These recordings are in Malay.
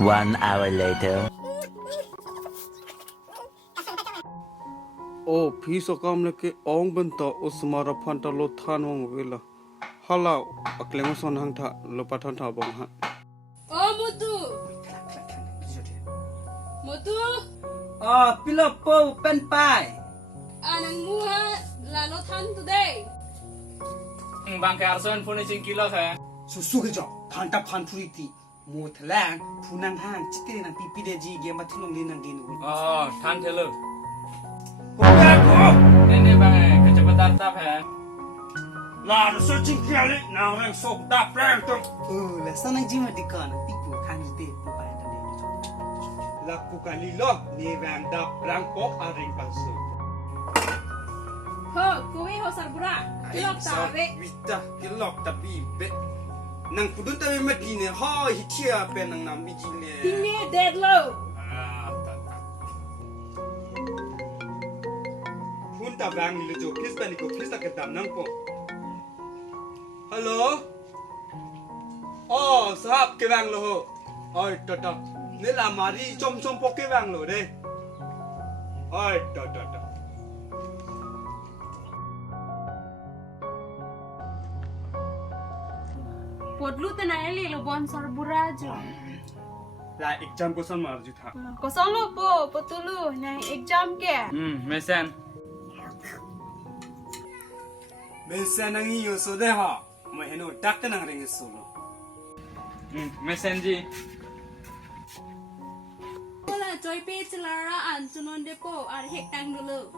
1 hour later. Oh, piece of gum like ong bento usmara panta lo than wong villa. Hello, a clemos on hanta lopatan tabong ha. Oh, Mutu. Mutu. Oh, pilo po pen pai. Anang muha lalo tan today. Bang ke arson phone sing kilo kha. Susu ke jo, thanta phan puriti. Mo thlang phunang hang chitri nang pipi de ji ge mathinong din nang dinu. Oh, than thelo. Ko ya ko. Nene bang kecepatan tap hai. La so ching kiali na rang sok da prang to. Oh, la sanang ji ma dikana pipu khang te pu pai ta ne. La pukali lo ni rang da prang po aring pasu. Ho, kuwi ho sarbura. Kilok tawe. Vita kilok tapi be. Nang pudun tawe mati ne ha hitia pe nang nam biji ne. Tinge dead low. Punta bang le jo pista ni ko pista ke dam nang po. Hello? Oh, sahab ke bang lo ho. Oi tata. Ne la mari chom chom po ke bang lo de. Oi tata. Podlu tenayali lo bon sarbura jo. La exam ko san mar ju tha. Kosong lo po, potulu nang exam ke. Mesen. Mesa nang iyo so de ha. Mo heno dak nang reng so lo. Mesen ji. Wala joy pe celara an cunon depo ar hek tang dulu.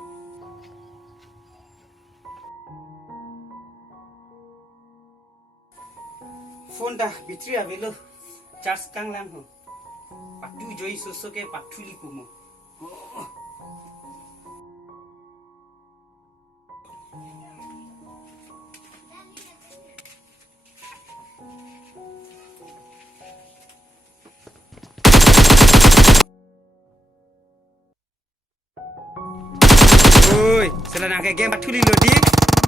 Phone da bitri avelo. Charge kang lang ho. Patu joi susu ke patuli ku mo. Oi, sila nak game patuli lo di.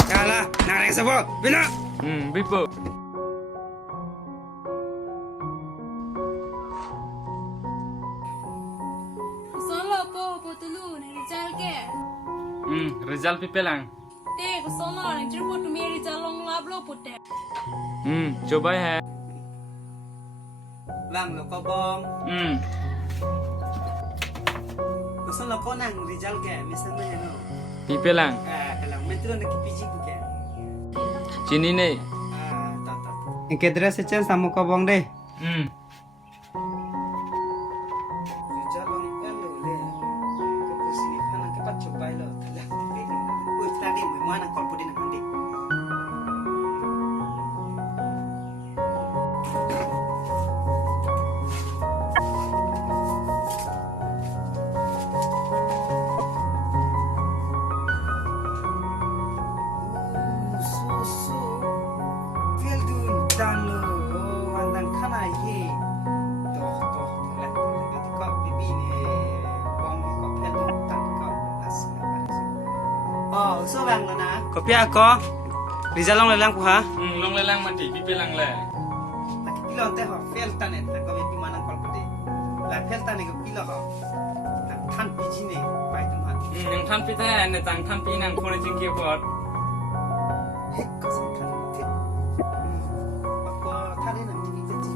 Kala, nak rek sabo. Bila. Bipo. Kosong lo po, potulu nang rijal ke. Result pipelang. Te kosong lo nang jerpo tu me rijal long lab lo putte. Coba hai. Lang lo ko bong. Kusun lo ko nang rizal ke, misal na ano. Pipelang. Kalau metro nak PG ku ke. Cini ne. Tak. Ingke dress chen samo ko bong deh. Rizal long kan lo le. Ke posisi kana ke pat coba lo. Lah. Oi tadi mo mana kol pudi nang ande. Susu. Feel dun dan lo. Andang kana ye. Toh. Lah. Kau bibi ni. Bong ko feel dun tan ko. Nasi. Oh, so bang lo na. Kopi ako. Rizal long lelang ku ha. Long lelang mati pipelang le. Laki pilon teh ho fail tanet la kami pi manang kol pede. La fail tane ko pilo ho. La than piji ne pai tum han. Yang than pita ne tang than pi nang phone sing ki pot. Hek ko sam than te. Ako thane na mi te ji.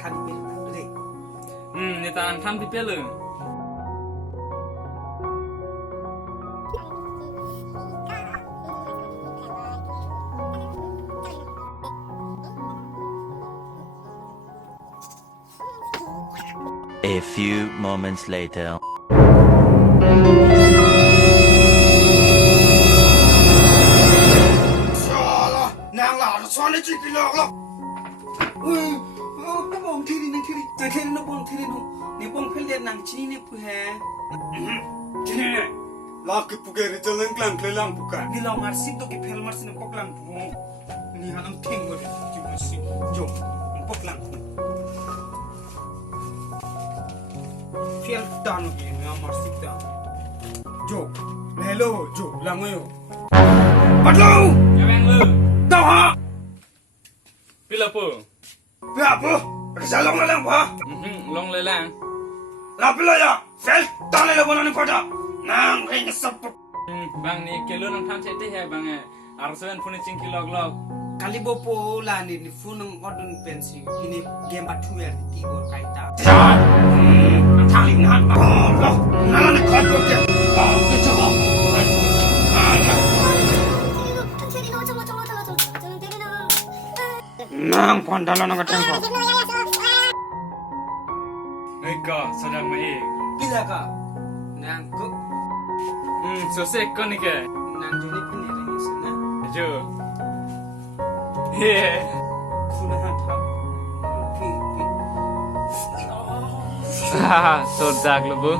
Kan mi ta de. Ne tang than pipelu. A few moments later. Salah, nang la so ne chi kilok lo. Oh, bong thiri nang thiri. Ta thiri no bong thiri no. Ni bong phel le nang chi ne pu he. Kini la ke puge ri jalan klang klelang bukan. Ni lo mar sip to ki phel mar sin poklang pu. Ni hanam thing go ji masi. Jo, poklang. Fiel tan gi na mar sip ta. Jo, hello, jo, langoyo. Patlo! Yang lu. Tao ha. pila po. Apa? Resalong na lang ba? Long le lang. Lapila ya. Fel, tali na bono ni kota. Nang ring sa Bang ni kilo nang tham sete he bang arson finishing kilo glog. Kalibo po la ni funang odun pensi ini game batu ya di tibor kaita. tali na. Loh, nalan ni kota ke. Itu ho. Nang pandala nang tempo. Eka sadang mai. Bila ka nang ko So se kon ke. nang joni pun ni ring sana. Jo. He. Funang ha. Pi pi. So dag lo bu.